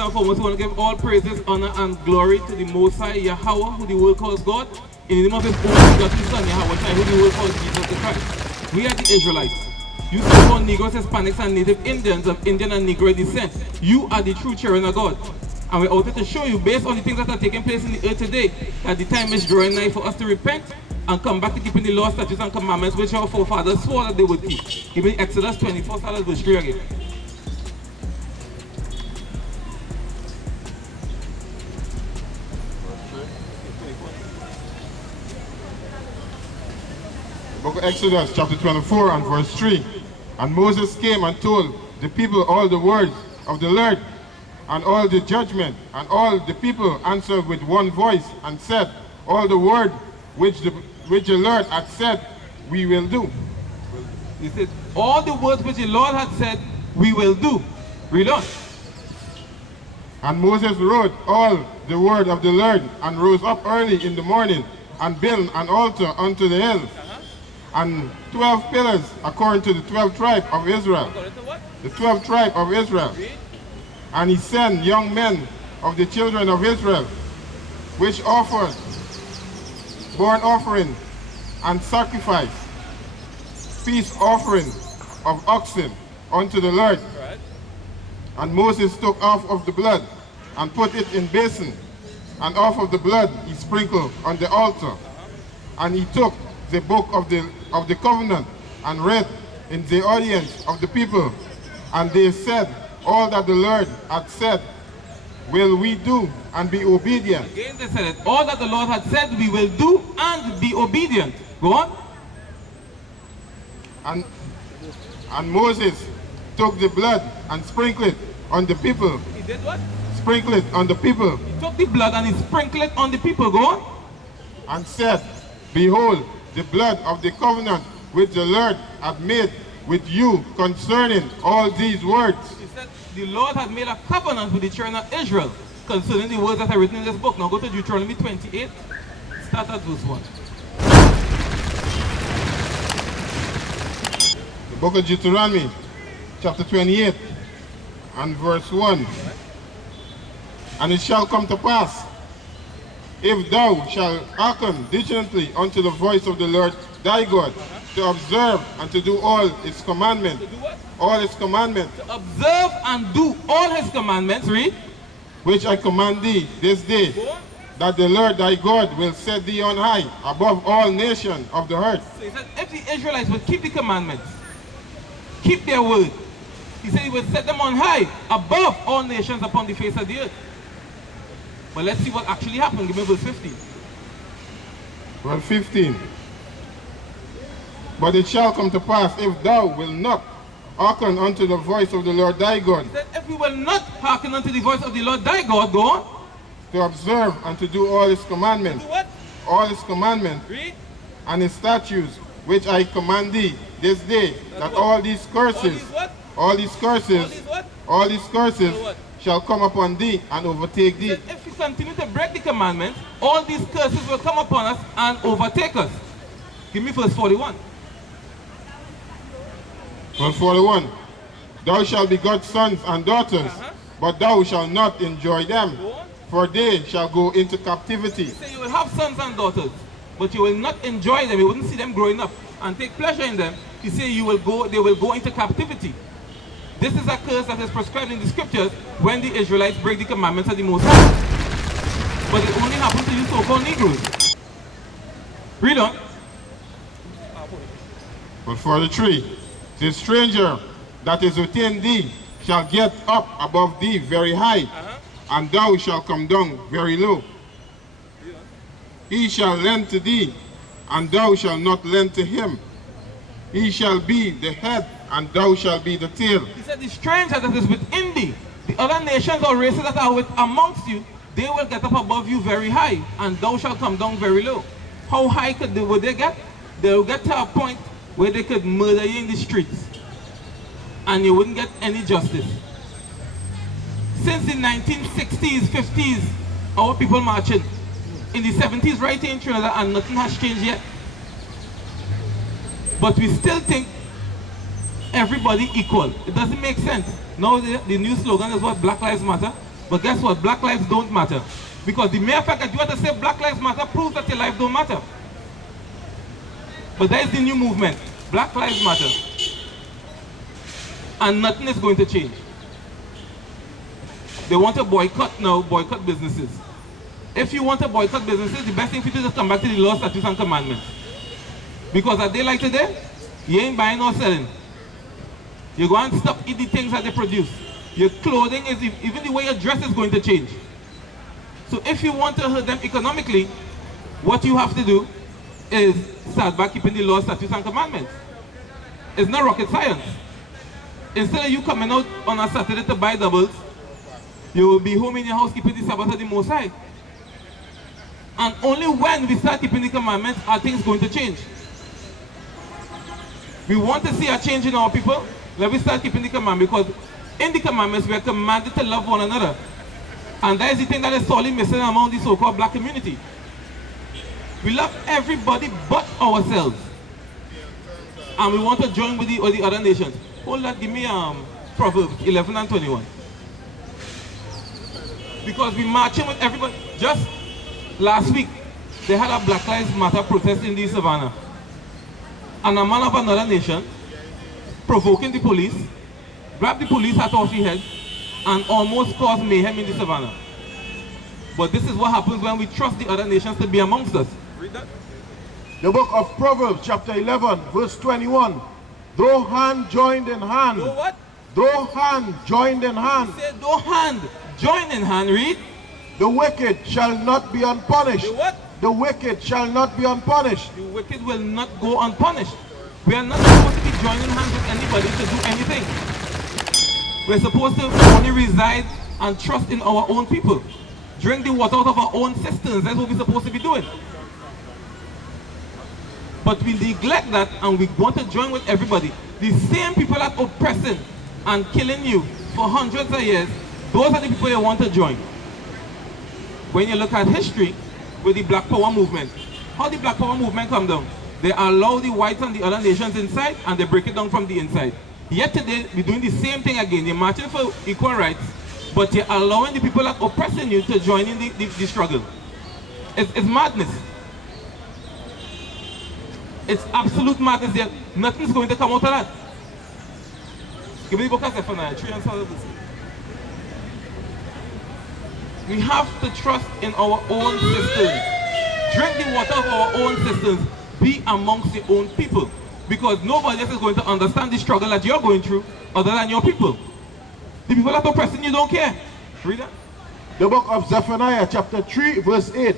and foremost, we want to give all praises, honor, and glory to the Most High, Yahawah, who the world calls God, in the name of his only begotten Son, Yahawashi, who the world calls Jesus the Christ. We are the Israelites. You so-called Negroes, Hispanics, and Native Indians of Indian and Negro descent. You are the true children of God. And we're out here to show you, based on the things that are taking place in the earth today, that the time is drawing nigh for us to repent and come back to keeping the law, statutes, and commandments which our forefathers swore that they would keep. Even Exodus 24, start at verse 3 again. Book of Exodus, chapter 24 and verse 3. And Moses came and told the people all the words of the Lord and all the judgment, and all the people answered with one voice and said, all the word which the Lord had said, we will do. He said, all the words which the Lord had said, we will do. Read on. And Moses wrote all the word of the Lord, and rose up early in the morning, and built an altar unto the hill, and 12 pillars according to the 12 tribes of Israel. The 12 tribes of Israel. And he sent young men of the children of Israel, which offered burnt offering and sacrifice, peace offering of oxen unto the Lord. And Moses took half of the blood and put it in basin, and half of the blood he sprinkled on the altar. And he took the book of the covenant and read in the audience of the people, and they said, all that the Lord had said will we do and be obedient. Again they said it, all that the Lord had said we will do and be obedient. Go on. And Moses took the blood and sprinkled it on the people. He did what? Sprinkle it on the people. He took the blood and he sprinkled it on the people. Go on. And said, behold, the blood of the covenant which the Lord had made with you concerning all these words. He said the Lord had made a covenant with the children of Israel concerning the words that are written in this book. Now go to Deuteronomy 28, start at verse 1. The book of Deuteronomy, chapter 28, and verse 1. And it shall come to pass, if thou shalt hearken diligently unto the voice of the Lord thy God, to observe and to do all his commandments. To do what? All his commandments. To observe and do all his commandments. Read. Which I command thee this day, that the Lord thy God will set thee on high above all nations of the earth. So he said, if the Israelites would keep the commandments, keep their word, he said he would set them on high above all nations upon the face of the earth. But let's see what actually happened. Give me verse 15. Verse 15. But it shall come to pass, if thou wilt not hearken unto the voice of the Lord thy God. He said, if we will not hearken unto the voice of the Lord thy God, go on. To observe and to do all his commandments. Do what? All his commandments. Read. And his statutes, which I command thee this day, that all these curses, all these curses, all these curses shall come upon thee and overtake thee. If we continue to break the commandments, all these curses will come upon us and overtake us. Give me verse 41. Verse 41. Thou shalt beget sons and daughters, but thou shalt not enjoy them, for they shall go into captivity. So you will have sons and daughters, but you will not enjoy them. You wouldn't see them growing up and take pleasure in them. He said they will go into captivity. This is a curse that is prescribed in the scriptures when the Israelites break the commandments of the Most High. But it only happens to you so-called Negroes. Read on. Verse 43. The stranger that is within thee shall get up above thee very high, and thou shalt come down very low. He shall lend to thee, and thou shalt not lend to him. He shall be the head, and thou shalt be the tail. He said the stranger that is within thee, the other nations or races that are amongst you, they will get up above you very high, and thou shalt come down very low. How high would they get? They will get to a point where they could murder you in the streets, and you wouldn't get any justice. Since the 1960s, 50s, our people marching. In the 70s, right here in Trinidad, and nothing has changed yet. But we still think everybody equal. It doesn't make sense. Now the new slogan is what? Black Lives Matter. But guess what? Black lives don't matter. Because the mere fact that you have to say Black Lives Matter proves that your life don't matter. But there's the new movement. Black Lives Matter. And nothing is going to change. They want to boycott now, boycott businesses. If you want to boycott businesses, the best thing for you to just come back to the law, statutes, and commandments. Because a day like today, you ain't buying or selling. You go and stop eating the things that they produce. Your clothing is, even the way you dress is going to change. So if you want to hurt them economically, what you have to do is start by keeping the law, statutes, and commandments. It's not rocket science. Instead of you coming out on a Saturday to buy doubles, you will be home in your house keeping the Sabbath of the Most High. And only when we start keeping the commandments are things going to change. We want to see a change in our people, let us start keeping the commandments, because in the commandments we are commanded to love one another. And that is the thing that is sorely missing among the so-called black community. We love everybody but ourselves. And we want to join with the other nations. Hold that, give me Proverbs 11 and 21. Because we marching with everybody. Just last week, they had a Black Lives Matter protest in the savannah. And a man of another nation, provoking the police, grabbed the police hat off his head, and almost caused mayhem in the savannah. But this is what happens when we trust the other nations to be amongst us. Read that. The book of Proverbs, chapter 11, verse 21. Though hand joined in hand. Though what? Though hand joined in hand. He said, though hand joined in hand, read. The wicked shall not be unpunished. The what? The wicked shall not be unpunished. The wicked will not go unpunished. We are not supposed to be joining hands with anybody to do anything. We're supposed to only reside and trust in our own people. Drink the water out of our own cisterns. That's what we're supposed to be doing. But we neglect that and we want to join with everybody. The same people that are oppressing and killing you for hundreds of years, those are the people you want to join. When you look at history with the Black Power movement, how the Black Power movement come down? They allow the whites and the other nations inside and they break it down from the inside. Yet today, we're doing the same thing again. You're marching for equal rights, but you're allowing the people that are oppressing you to join in the struggle. It's madness. It's absolute madness there. Nothing's going to come out of that. Give me the book of Zephaniah, 3 and 7. We have to trust in our own systems. Drink the water of our own systems. Be amongst your own people. Because nobody else is going to understand the struggle that you're going through other than your people. The people that are oppressing you don't care. Read that. The book of Zephaniah, chapter 3, verse 8.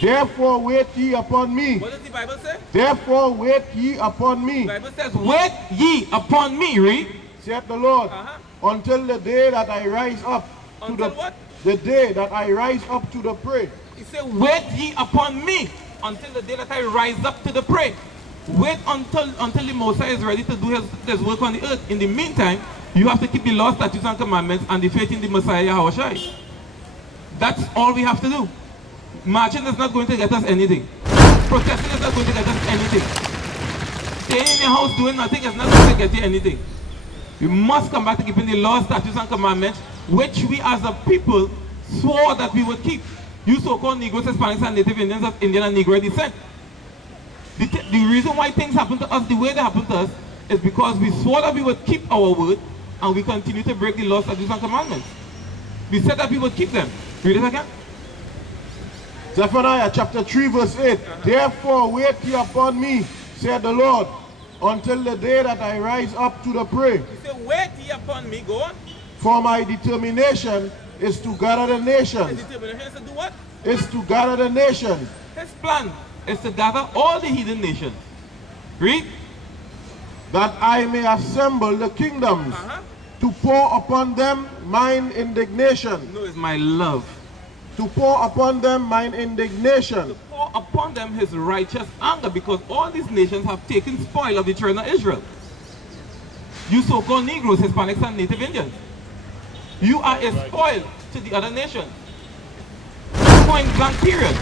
Therefore wait ye upon me. What does the Bible say? Therefore wait ye upon me. The Bible says, wait ye upon me, read. Saith the Lord, until the day that I rise up to Until what? the day that I rise up to the prey. He said, wait ye upon me until the day that I rise up to the prey. Wait until the Mosiah is ready to do his work on the earth. In the meantime, you have to keep the law, statutes, and commandments and the faith in the Messiah Yahawashi. That's all we have to do. Marching is not going to get us anything. Protesting is not going to get us anything. Staying in your house doing nothing is not going to get you anything. We must come back to keeping the law, statutes, and commandments, which we as a people swore that we would keep. You so-called Negroes, Hispanics, and Native Indians of Indian and Negro descent. The reason why things happen to us the way they happen to us is because we swore that we would keep our word and we continue to break the law, statutes, and commandments. We said that we would keep them. Read it again. Zephaniah chapter 3 verse 8. Therefore wait ye upon me, said the Lord, until the day that I rise up to the prey. He said, wait ye upon me, go on. For my determination is to gather the nations. His determination is to do what? Is to gather the nations. His plan is to gather all the heathen nations. Read. That I may assemble the kingdoms to pour upon them mine indignation. No, it's my love. To pour upon them mine indignation. To pour upon them his righteous anger, because all these nations have taken spoil of the children of Israel. You so-called Negroes, Hispanics, and Native Indians. You are a spoil to the other nations. Point blank period.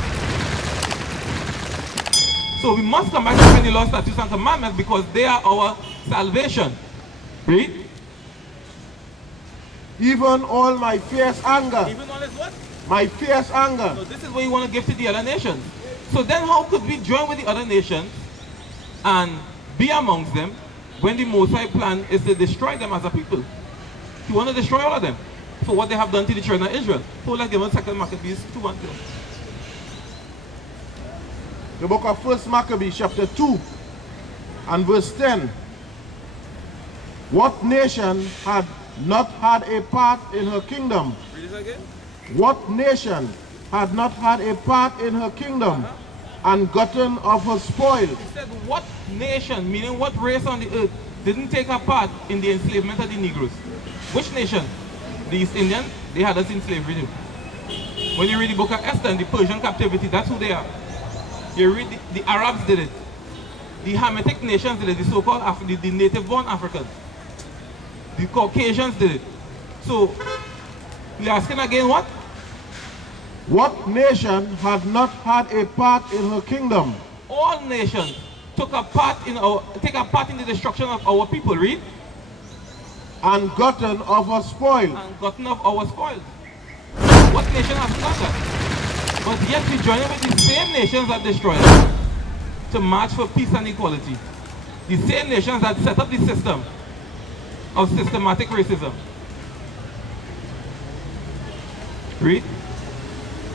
So we must come back to the law, statutes, and commandments because they are our salvation. Read. even all my fierce anger. Even all is what? My fierce anger. So this is what you want to give to the other nations. So then how could we join with the other nations and be amongst them when the Most High plan is to destroy them as a people? He want to destroy all of them for what they have done to the children of Israel. So let's give us 2 Maccabees 2:1. The book of 1 Maccabees chapter 2 and verse 10. What nation had not had a part in her kingdom? Read this again. What nation had not had a part in her kingdom and gotten of her spoil? He said, what nation, meaning what race on the earth, didn't take a part in the enslavement of the Negroes? Which nation? The East Indians, they had us in slavery too. When you read the book of Esther and the Persian captivity, that's who they are. You read the Arabs did it. The Hamitic nations did it, the so-called the native-born Africans. The Caucasians did it. So, we're asking again what? What nation had not had a part in her kingdom? All nations take a part in the destruction of our people, read. And gotten of her spoil. And gotten of our spoils. What nation has done that? But yet we join with the same nations that destroy us to march for peace and equality. The same nations that set up the system of systematic racism. Read.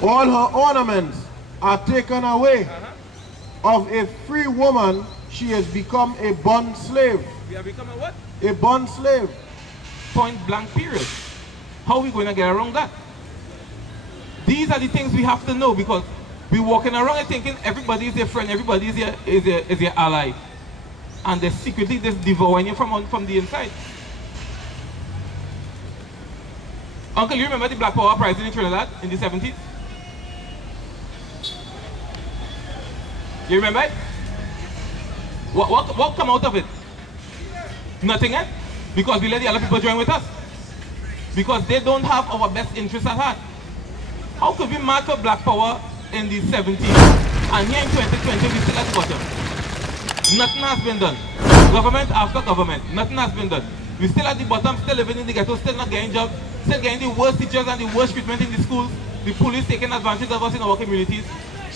All her ornaments are taken away. Of a free woman, she has become a bond slave. We have become a what? A bond slave. Point blank period. How are we going to get around that? These are the things we have to know, because we're walking around and thinking everybody is your friend, everybody is your ally. And they're secretly just devouring you from the inside. Uncle, you remember the Black Power uprising in Trinidad in the 70s? You remember it? What come out of it? Nothing, eh? Because we let the other people join with us. Because they don't have our best interests at heart. How could we march for Black Power in the 70s and here in 2020 we still at the bottom? Nothing has been done. Government after government, nothing has been done. We still at the bottom, still living in the ghetto, still not getting jobs, still getting the worst teachers and the worst treatment in the schools, the police taking advantage of us in our communities.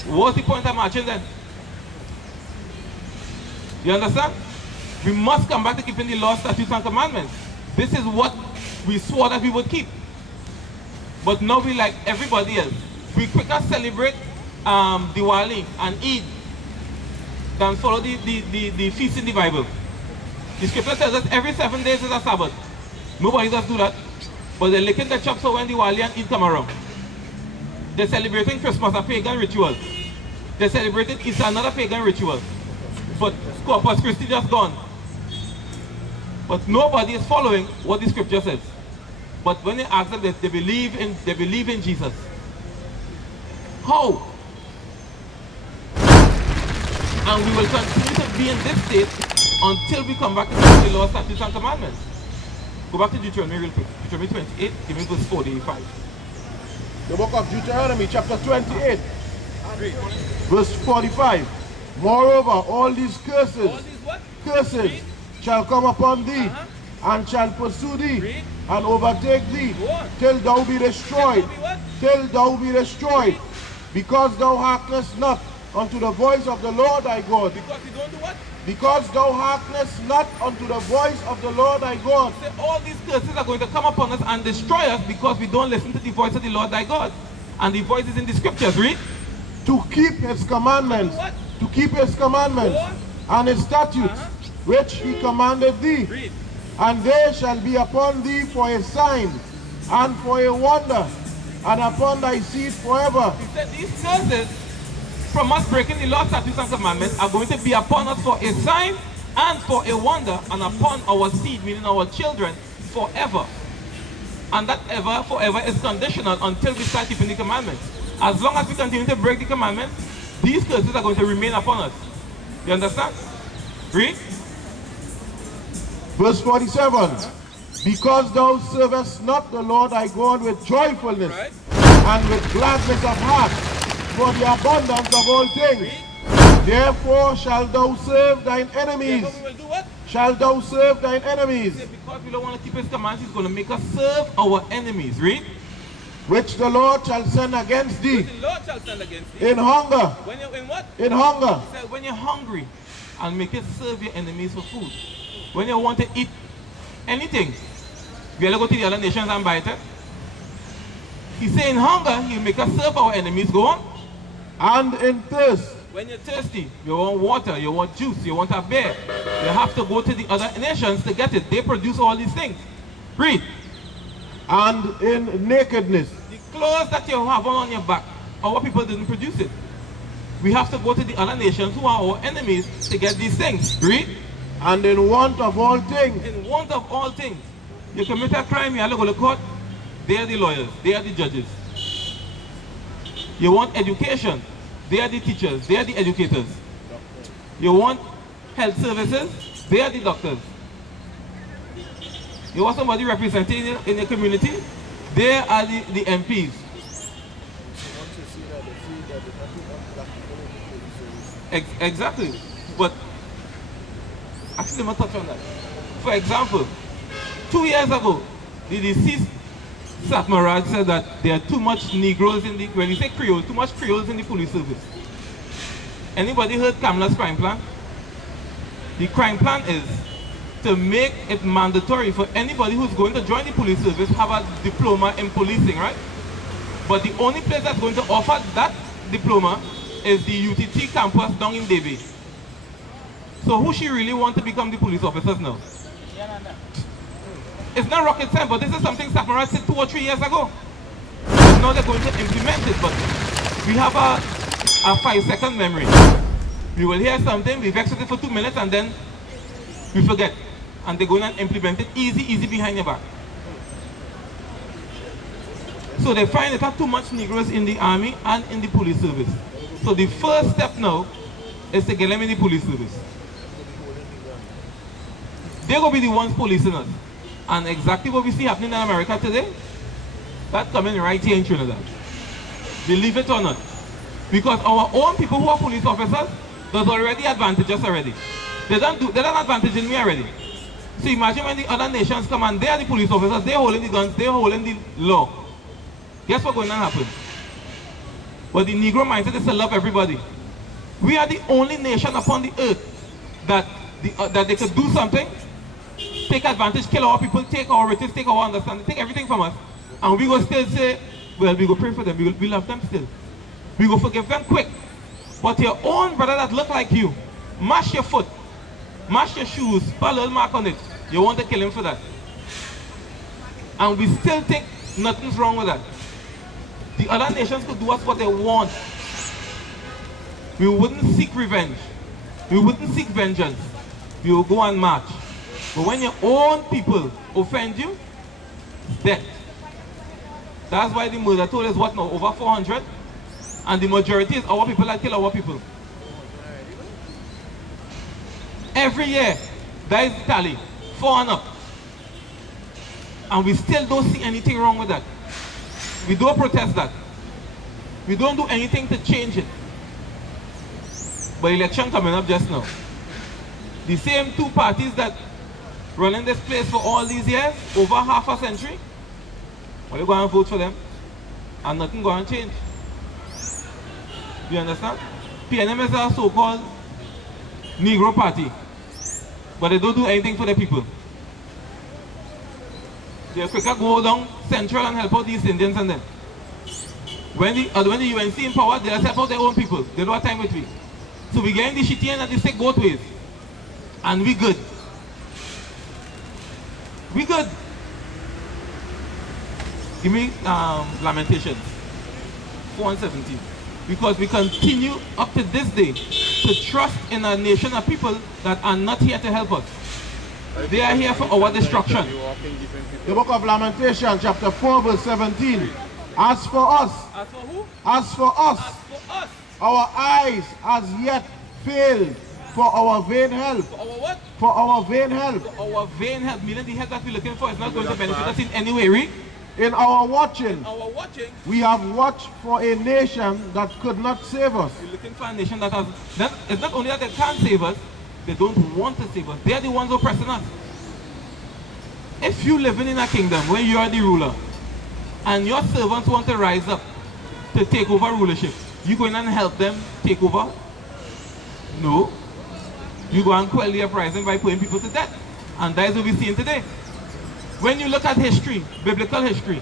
What's the point of marching then? You understand? We must come back to keeping the law, statutes, and commandments. This is what we swore that we would keep. But now we like everybody else. We quicker celebrate Diwali and Eid than follow the feast in the Bible. The scripture tells us every 7 days is a Sabbath. Nobody does do that. But they're licking the chops when Diwali and Eid come around. They're celebrating Christmas, a pagan ritual. They're celebrating Easter, another pagan ritual. But Corpus Christi just gone. But nobody is following what the scripture says. But when they ask them, they believe in Jesus. How? And we will continue to be in this state until we come back to the law, statutes, and commandments. Go back to Deuteronomy real quick. Deuteronomy 28, give me verse 45. The book of Deuteronomy chapter 28, verse 45. Moreover, all these curses, shall come upon thee, and shall pursue thee, and overtake thee, till thou be destroyed, because thou hearkenest not unto the voice of the Lord thy God. Because you don't do what? Because thou hearkenest not unto the voice of the Lord thy God. Say, all these curses are going to come upon us and destroy us because we don't listen to the voice of the Lord thy God. And the voice is in the scriptures, read. To keep his commandments, to keep his commandments, and his statutes, which he commanded thee. Read. And they shall be upon thee for a sign, and for a wonder, and upon thy seed forever. He said these curses from us breaking the law, statutes, and commandments are going to be upon us for a sign and for a wonder, and upon our seed, meaning our children, forever. And that ever, forever is conditional until we start keeping the commandments. As long as we continue to break the commandments, these curses are going to remain upon us. You understand? Read. Verse 47. Because thou servest not the Lord thy God with joyfulness, and with gladness of heart, for the abundance of all things. Therefore shalt thou serve thine enemies. Therefore we will do what? shalt thou serve thine enemies, Because we don't want to keep his commands, he's going to make us serve our enemies. Read. which the Lord shall send against thee The Lord shall stand against thee. in hunger. When you're in what? In hunger. He said, when you're hungry, I'll make you serve your enemies for food. When you want to eat anything, we will go to the other nations and buy it. He said in hunger, he'll make us serve our enemies. Go on. And in thirst, When you're thirsty, you want water, you want juice, you want a beer, you have to go to the other nations to get it. They produce all these things. Read. and in nakedness, The clothes that you have on your back, our people didn't produce it. We have to go to the other nations who are our enemies to get these things. Read. and in want of all things, In want of all things. You commit a crime, you have to go to court. They are the lawyers, they are the judges. You want education, they are the teachers, they are the educators. You want health services, they are the doctors. You want somebody representing in your community, they are the MPs. Exactly. But actually, let me touch on that. For example, 2 years ago, the deceased Satmaraj said that there are too much Negroes in the, when you say Creole, too much Creoles in the police service. Anybody heard Kamala's crime plan? The crime plan is to make it mandatory for anybody who's going to join the police service have a diploma in policing, right? But the only place that's going to offer that diploma is the UTT campus down in Davie. So who she really want to become the police officers now? It's not rocket science, but this is something Satmaraj said 2 or 3 years ago. Now they're going to implement it, but we have a 5-second memory. We will hear something, we vex with it for 2 minutes, and then we forget. And they're going to implement it easy behind your back. So they find that there are too much Negroes in the army and in the police service. So the first step now is to get them in the police service. They're going to be the ones policing us. And exactly what we see happening in America today, that's coming right here in Trinidad. Believe it or not. Because our own people who are police officers, there's already advantages already. They don't advantage in me already. So imagine when the other nations come and they are the police officers, they're holding the guns, they're holding the law. Guess what's going to happen? But the Negro mindset is to love everybody. We are the only nation upon the earth that they could do something, take advantage, kill our people, take our riches, take our understanding, take everything from us, and we go still say, well, we go pray for them, we love them still. We go forgive them quick. But your own brother that look like you, mash your foot, mash your shoes, put a little mark on it, you want to kill him for that. And we still think nothing's wrong with that. The other nations could do us what they want. We wouldn't seek revenge. We wouldn't seek vengeance. We will go and march. But when your own people offend you, it's death. That's why the murder toll is what now? Over 400? And the majority is our people that kill our people. Every year, that is the tally. 4 and up. And we still don't see anything wrong with that. We don't protest that. We don't do anything to change it. But election coming up just now. The same 2 parties that running this place for all these years, over half a century, well, you go and vote for them, and nothing going to change. You understand? PNM is a so-called Negro party, but they don't do anything for the people. They quicker go down central and help out these Indians and them. When the UNC in power, they help out their own people. They don't have time with me. So we get in the shitty end and they stick both ways. And we good. We good. Give me Lamentations 4:17. Because we continue up to this day to trust in a nation of people that are not here to help us. They are here for our destruction. the book of Lamentations, chapter 4, verse 17. As for us, As for who? as for us, As for us. our eyes as yet failed for our vain help. For our what? For our vain help. For our vain help. Meaning the help that we're looking for is not going to benefit us in any way, right? In our watching, Our watching, we have watched for a nation that could not save us. we're looking for a nation that has, it's not only that they can't save us, They don't want to save us. They're the ones oppressing us. If you living in a kingdom where you are the ruler and your servants want to rise up to take over rulership, you go in and help them take over? No. You go and quell the uprising by putting people to death. And that is what we're seeing today. When you look at history, biblical history,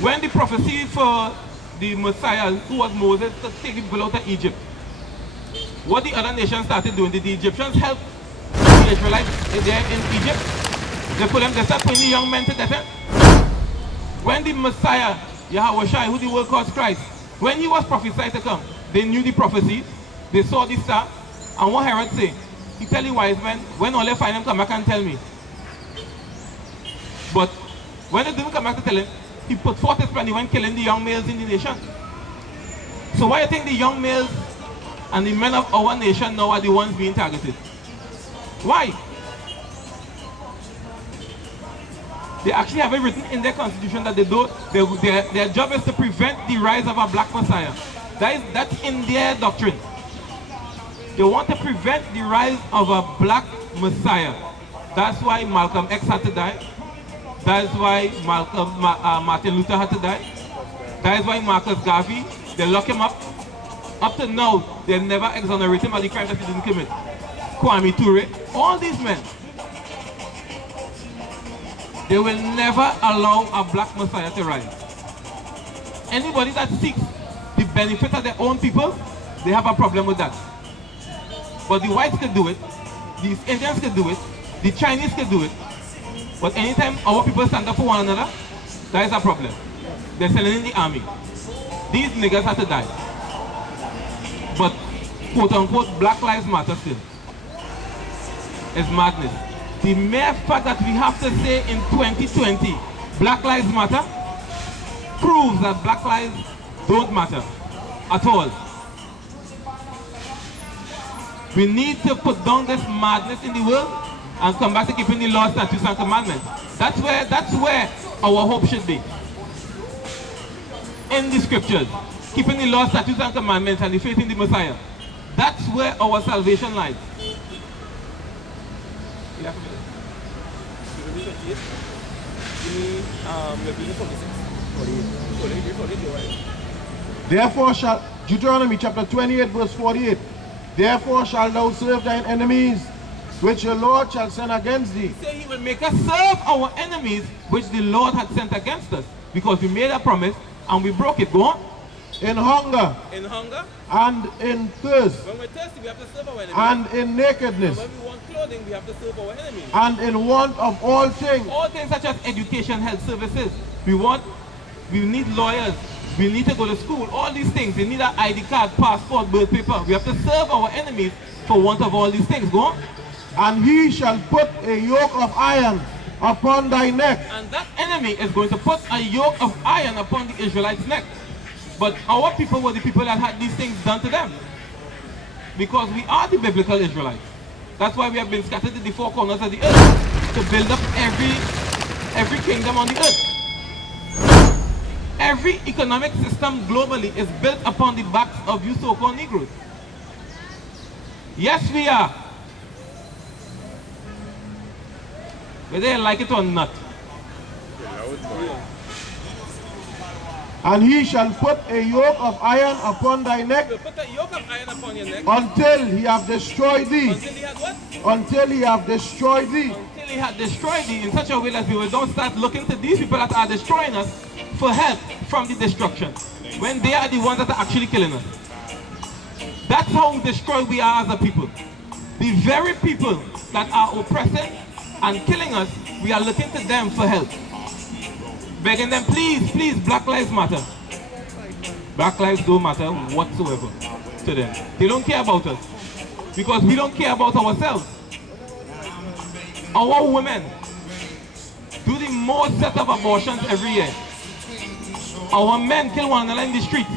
when the prophecy for the Messiah, who was Moses, to take the people out of Egypt, what the other nations started doing, did the Egyptians help the Israelites there in Egypt? They put them, they started putting the young men to death. When the Messiah, Yahawashi, who the world calls Christ, when he was prophesied to come, they knew the prophecies, they saw the star, and what Herod say? He tell the wise men, when all they find him, come back and tell me. But when they didn't come back to tell him, he put forth his plan, he went killing the young males in the nation. So why do you think the young males and the men of our nation now are the ones being targeted? Why? They actually have it written in their constitution that their job is to prevent the rise of a black Messiah. That's in their doctrine. They want to prevent the rise of a black Messiah. That's why Malcolm X had to die. That's why Martin Luther had to die. That is why Marcus Garvey, they lock him up. Up to now, they never exonerate him of the crime that he didn't commit. Kwame Ture, all these men, they will never allow a black Messiah to rise. Anybody that seeks the benefit of their own people, they have a problem with that. But the whites could do it, the Indians could do it, the Chinese could do it. But anytime our people stand up for one another, that is a problem. They're selling in the army. These niggas have to die. But quote unquote Black Lives Matter still. It's madness. The mere fact that we have to say in 2020 Black Lives Matter proves that Black lives don't matter at all. We need to put down this madness in the world and come back to keeping the law, statutes, and commandments. That's where our hope should be. In the scriptures, keeping the law, statutes, and commandments, and the faith in the Messiah. That's where our salvation lies. Therefore shall, Deuteronomy chapter 28 verse 48, therefore shalt thou serve thine enemies, which the Lord shall send against thee. He said he will make us serve our enemies, which the Lord had sent against us. Because we made a promise and we broke it. Go on. In hunger. In hunger. And in thirst. When we're thirsty, we have to serve our enemies. And in nakedness. And when we want clothing, we have to serve our enemies. And in want of all things. All things such as education, health services. We need lawyers. We need to go to school. All these things. We need an ID card, passport, birth paper. We have to serve our enemies for want of all these things. Go on. And he shall put a yoke of iron upon thy neck. And that enemy is going to put a yoke of iron upon the Israelites' neck. But our people were the people that had these things done to them. Because we are the biblical Israelites. That's why we have been scattered to the four corners of the earth to build up every kingdom on the earth. Every economic system globally is built upon the backs of you so-called Negroes. Yes, we are. Whether they like it or not. And he shall put a yoke of iron upon thy neck. Put a yoke of iron upon your neck. Until he have destroyed thee. Until he had what? Until he have destroyed thee. Until he had destroyed thee in such a way that we don't start looking to these people that are destroying us for help from the destruction. When they are the ones that are actually killing us. That's how destroyed we are as a people. The very people that are oppressing and killing us, we are looking to them for help. Begging them, please, please, Black Lives Matter. Black lives don't matter whatsoever to them. They don't care about us. Because we don't care about ourselves. Our women do the most set of abortions every year. Our men kill one another in the streets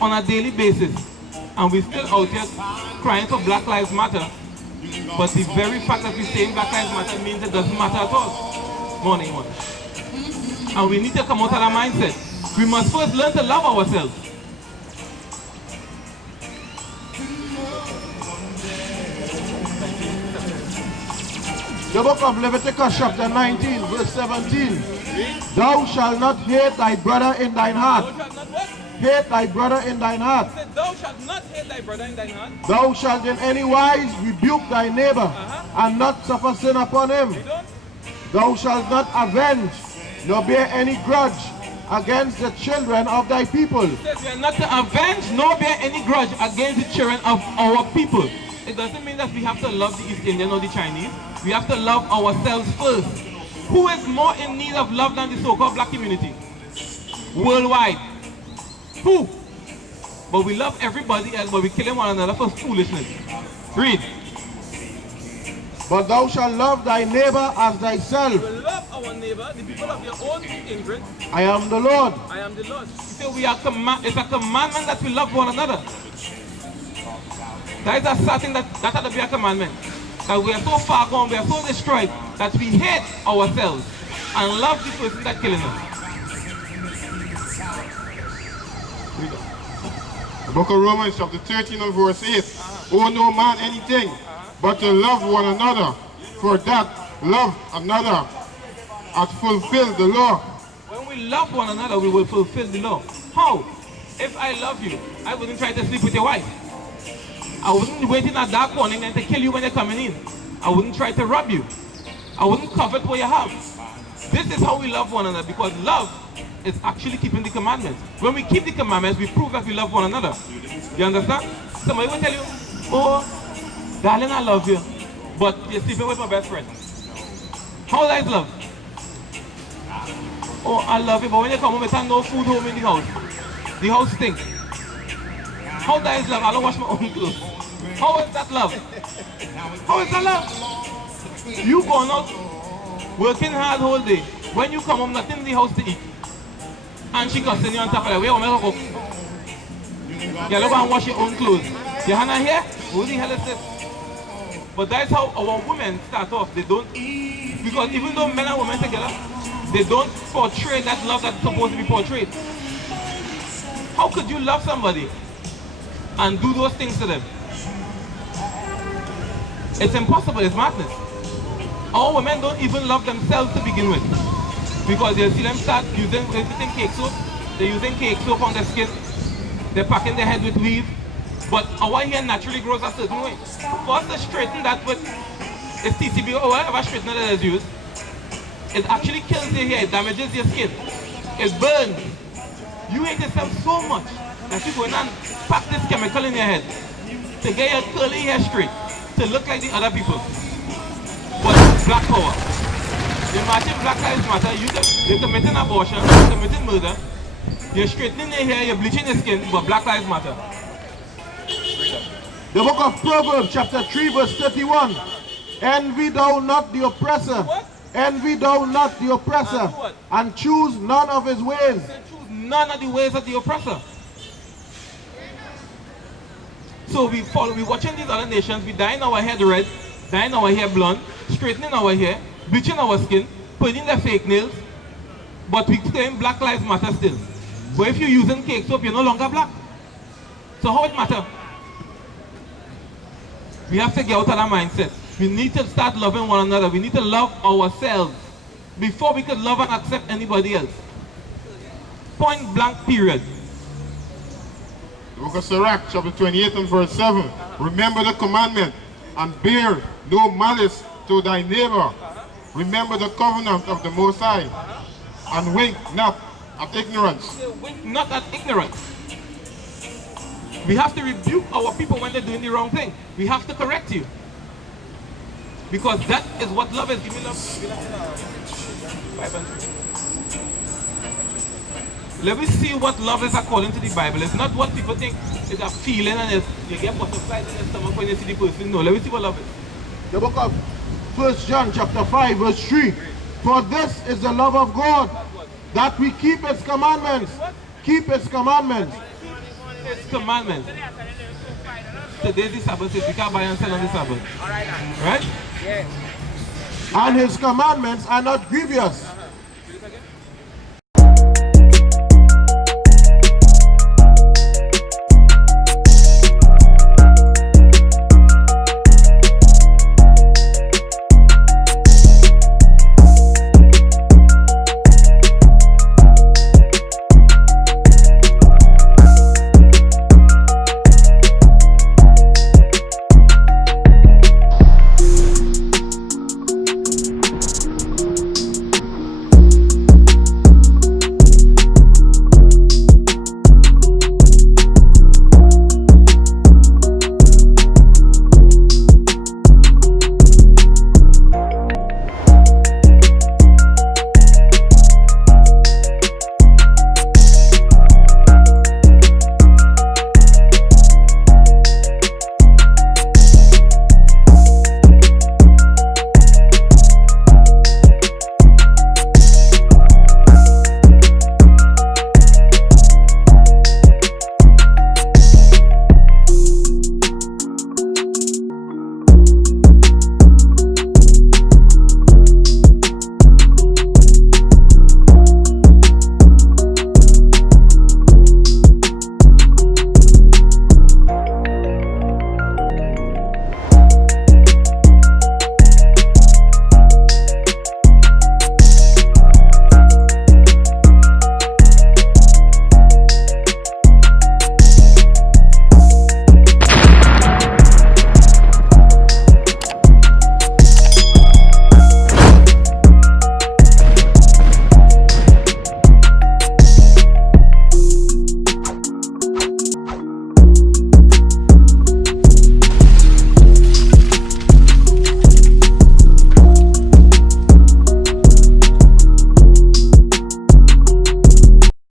on a daily basis. And we're still out here crying for Black Lives Matter. But the very fact that we're saying Black Lives Matter means it doesn't matter at all. Morning one. And we need to come out of that mindset. We must first learn to love ourselves. The book of Leviticus chapter 19 verse 17. Thou shalt not hate thy brother in thine heart. Thou shalt not what? Hate thy brother in thine heart. He said, thou shalt not hate thy brother in thine heart. Thou shalt in any wise rebuke thy neighbor and not suffer sin upon him. You don't? Thou shalt not avenge nor bear any grudge against the children of thy people. He says we are not to avenge nor bear any grudge against the children of our people. It doesn't mean that we have to love the East Indian or the Chinese. We have to love ourselves first. Who is more in need of love than the so-called black community? Worldwide. Who? But we love everybody else, but we killing one another for foolishness. Read. But thou shalt love thy neighbor as thyself. We will love our neighbor, the people of your own kindred. I am the Lord. I am the Lord. So we are it's a commandment that we love one another. That is a certain that ought to be a commandment. That we are so far gone, we are so destroyed that we hate ourselves and love the person that killing us. The book of Romans chapter 13 and verse 8. Owe no man anything but to love one another, for that love another hath fulfilled the law. When we love one another, we will fulfill the law. How? If I love you, I wouldn't try to sleep with your wife. I wouldn't wait in a dark morning and to kill you when you're coming in. I wouldn't try to rob you. I wouldn't covet what you have. This is how we love one another, because love is actually keeping the commandments. When we keep the commandments, we prove that we love one another. You understand? Somebody will tell you, oh, darling, I love you, but you're sleeping with my best friend. How that is love? Oh, I love you, but when you come home, it's no food home in the house. The house stinks. How that is love? I don't wash my own clothes. How is that love? How is that love? You going out, working hard whole day. When you come home, nothing in the house to eat. And she cussing you on top of that. Where am I going to cook? You look and wash your own clothes. Your hand here? Who the hell is this? But that's how our women start off. They don't, because even though men and women together, they don't portray that love that's supposed to be portrayed. How could you love somebody and do those things to them? It's impossible, it's madness. Our women don't even love themselves to begin with. Because you see them start using cake soap, they're using cake soap on their skin, they're packing their head with weave. But our hair naturally grows a certain way. For us to straighten that with a TCB or whatever straightener that is used, it actually kills your hair, it damages your skin, it burns. You hate yourself so much that you go in and pack this chemical in your head to get your curly hair straight, to look like the other people. But black power. Imagine Black Lives Matter, you're committing abortion, you're committing murder, you're straightening your hair, you're bleaching your skin, but Black Lives Matter. The book of Proverbs chapter 3 verse 31. Envy thou not the oppressor. What? Envy thou not the oppressor, and choose none of his ways. Choose none of the ways of the oppressor. So we watching these other nations, we dyeing our head red, dyeing our hair blonde, straightening our hair, bleaching our skin, putting their fake nails, but we saying Black Lives Matter still. But if you're using cake soap, you're no longer black. So how it matter? We have to get out of that mindset. We need to start loving one another. We need to love ourselves before we could love and accept anybody else. Point blank period. The book of Sirach, chapter 28 and verse 7. Remember the commandment and bear no malice to thy neighbor. Remember the covenant of the Most High and wink not at ignorance. Wink not at ignorance. We have to rebuke our people when they're doing the wrong thing. We have to correct you. Because that is what love is. Give me love. Let me see what love is according to the Bible. It's not what people think it's a feeling and you get butterflies in your stomach when you see the person. No, let me see what love is. The book of 1 John chapter 5 verse 3. For this is the love of God, that we keep his commandments. Keep his commandments. His commandments. Today's the Sabbath, so we can't buy and sell on the Sabbath. Right? And his commandments are not grievous.